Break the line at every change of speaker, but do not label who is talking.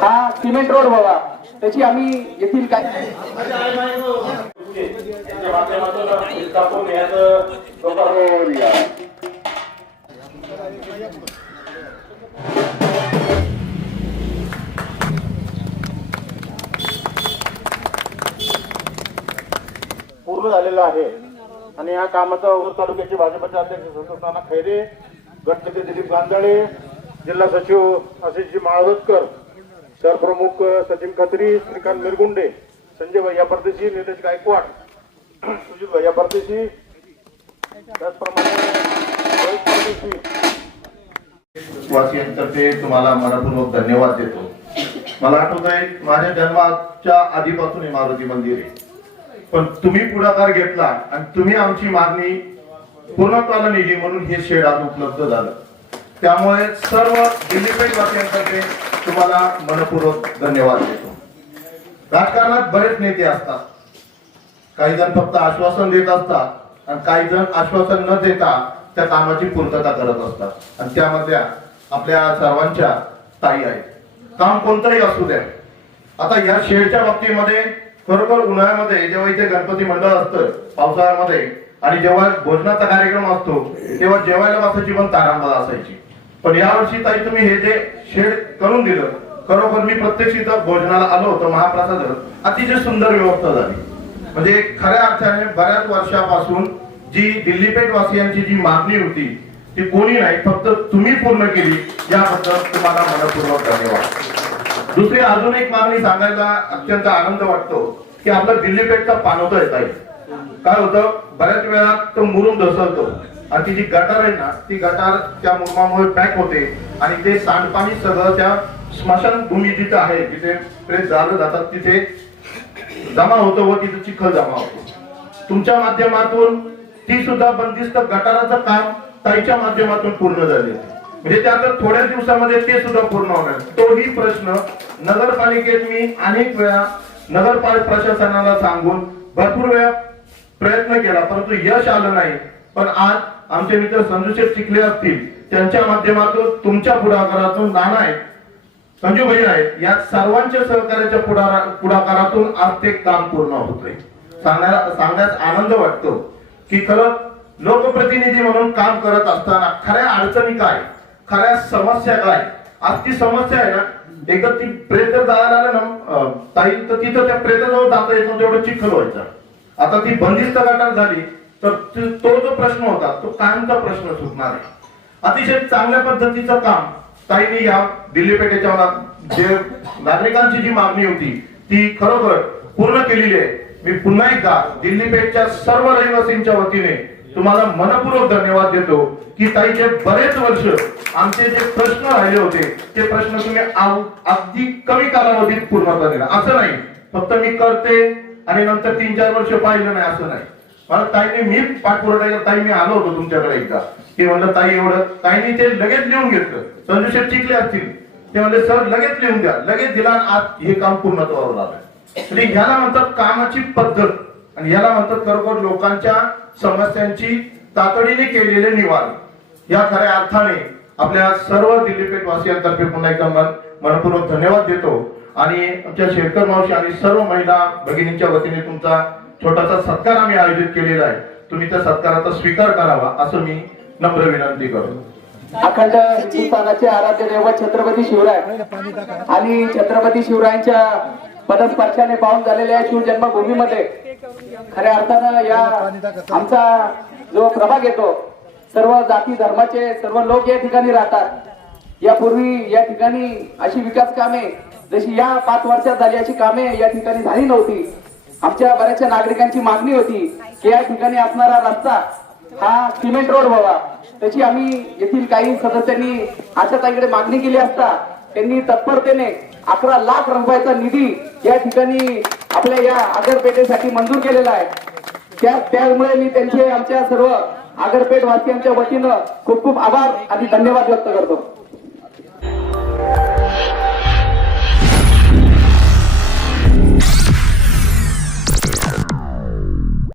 हा cement road व्हावा त्याची आम्ही येथील काय?
पूर्ण झालेलं आहे. आणि या कामाचा तालुक्याचे भाजपचे अध्यक्ष संतोष खैरे गटनेते दिलीप गांजाळे जिल्हा सचिव आशिषजी माळवतकर सरप्रमुख सचिन खत्री श्रीकांत मिरगुंडे संजय भैया परदेशी निलेश गायकवाड सुजित भैया परदेशी त्याचप्रमाणे परदेशी.
वासियांतर्फे तुम्हाला मनपूर्वक धन्यवाद देतो. मला आठवत आहे माझ्या जन्माच्या आधीपासून हे मारुती मंदिर आहे. पण तुम्ही पुढाकार घेतला आणि तुम्ही आमची मागणी पूर्णत्वाला निधी म्हणून हे शेड आज उपलब्ध झालं. त्यामुळे सर्व दिल्लीपेठ वासियांतर्फे तुम्हाला मनपूर्वक धन्यवाद देतो. राजकारणात बरेच नेते असतात. काही जण फक्त आश्वासन देत असतात आणि काही जण आश्वासन न देता त्या कामाची पूर्तता करत असतात. आणि त्यामधल्या आपल्या सर्वांच्या ताई आहेत. काम कोणतंही असू द्या. आता या शेडच्या बाबतीमध्ये खरोखर उन्हाळ्यामध्ये जेव्हा इथे गणपती मंडळ असतं पावसाळ्यामध्ये आणि जेव्हा भोजनाचा कार्यक्रम असतो तेव्हा जेवायला बसायची पण तारांबा असायची. पण यावर्षी ताई तुम्ही हे जे शेड करून दिलं खरोखर मी प्रत्यक्ष इथं भोजनाला आलो होतो महाप्रसाद अतिशय सुंदर व्यवस्था झाली. म्हणजे खऱ्या अर्थाने बऱ्याच वर्षापासून जी दिल्लीपेठ वासियांची जी मागणी होती ती कोणी नाही फक्त तुम्ही पूर्ण केली याबद्दल तुम्हाला मनपूर्वक धन्यवाद. दुसरी अजून एक मागणी सांगायला अत्यंत आनंद वाटतो की आपलं दिल्लीपेठचा पानवता येत आहे काय होतं? बऱ्याच वेळा तो मुरुम ढसळतो आणि ती जी गटार आहे ना ती गटार त्या मुरुमामुळे पॅक होते. आणि ते सांडपाणी सगळं त्या स्मशानभूमी जिथे आहे. जिथे प्रेस झालं जातात तिथे जमा होतो व तिथे चिखल जमा होतो. तुमच्या माध्यमातून ती सुद्धा बंदिस्त गटाराचं काम ताईच्या माध्यमातून पूर्ण झाले. म्हणजे त्या आता थोड्या दिवसामध्ये ते सुद्धा पूर्ण होणार. तोही प्रश्न नगरपालिकेत मी अनेक वेळा नगरपालिका प्रशासनाला सांगून भरपूर वेळा प्रयत्न केला परंतु यश आलं नाही. पण आज आमचे मित्र संजूशेठ चिखले असतील त्यांच्या माध्यमातून तुमच्या पुढाकारातून नाना आहेत संजू भाई आहेत या सर्वांच्या सहकार्याच्या पुढाकारातून आज ते काम पूर्ण होतोय. सांगायला सांगण्यास आनंद वाटतो की खरं लोकप्रतिनिधी म्हणून काम करत असताना खऱ्या अडचणी काय खऱ्या समस्या काय? आज ती समस्या आहे ना एकदा ती प्रेत जायला आलं ना ताई तर तिथं त्या प्रेताजवळ जाता येत नव्हतं एवढं चिखल व्हायचं. आता ती बंदिस्त गटार झाली तर तो जो प्रश्न होता तो कायमचा प्रश्न सुटणार आहे. अतिशय चांगल्या पद्धतीचं काम ताईने या दिल्ली पेठेच्या जे नागरिकांची जी मागणी होती ती खरोखर पूर्ण केलेली आहे. मी पुन्हा एकदा दिल्ली पेठच्या सर्व रहिवासींच्या वतीने तुम्हाला मनपूर्वक धन्यवाद देतो की ताईचे बरेच वर्ष आमचे जे प्रश्न राहिले होते ते प्रश्न तुम्ही अगदी कमी कालावधीत पूर्ण दिला असं नाही. फक्त मी करते आणि नंतर तीन चार वर्ष पाहिलं नाही असं नाही. मला ताईने मी पाठपुरावा ताई मी आलो होतो तुमच्याकडे एकदा. ते म्हणलं ताई एवढं. ताईने ते लगेच लिहून घेतलं. संजूशेठ चिखले असतील. ते म्हणले सर लगेच लिहून द्या. लगेच दिला आज हे काम पूर्णत्वावर लागलं. म्हणजे ह्याला म्हणतात कामाची पद्धत. आणि याला म्हणतात खरोखर लोकांच्या समस्यांची तातडीने केलेले निवारण. या खऱ्या अर्थाने आपल्या सर्व दिल्लीपेठ वासियांतर्फे पुन्हा एकदा मन मनपूर्वक धन्यवाद देतो. आणि आमच्या शेतकर मावशी आणि सर्व महिला भगिनींच्या वतीने तुमचा छोटासा सत्कार आम्ही आयोजित केलेला आहे. तुम्ही त्या सत्काराचा स्वीकार करावा असं मी नम्र विनंती करतो.
अखंड हिंदुस्थानाचे आराध्य दैवत छत्रपती शिवराय आणि छत्रपती शिवरायांच्या पदस्पर्शाने पाहून झालेल्या शिवजन्मभूमीमध्ये खऱ्या अर्थानं या आमचा जो प्रभाग येतो सर्व जाती धर्माचे सर्व लोक या ठिकाणी राहतात. यापूर्वी या ठिकाणी अशी विकास कामे जशी या पाच वर्षात झाली अशी कामे या ठिकाणी झाली नव्हती. आमच्या बऱ्याचशा नागरिकांची मागणी होती की या ठिकाणी असणारा रस्ता हा सिमेंट रोड व्हावा. त्याची आम्ही येथील काही सदस्यांनी आशाताईकडे मागणी केली असता त्यांनी तत्परतेने अकरा लाख रुपयाचा निधी या ठिकाणी आपल्या या आगरपेठेसाठी मंजूर केलेला आहे. त्या त्यामुळे मी त्यांचे आमच्या सर्व आगरपेठ वासियांच्या वतीनं खूप खूप आभार आणि धन्यवाद व्यक्त करतो.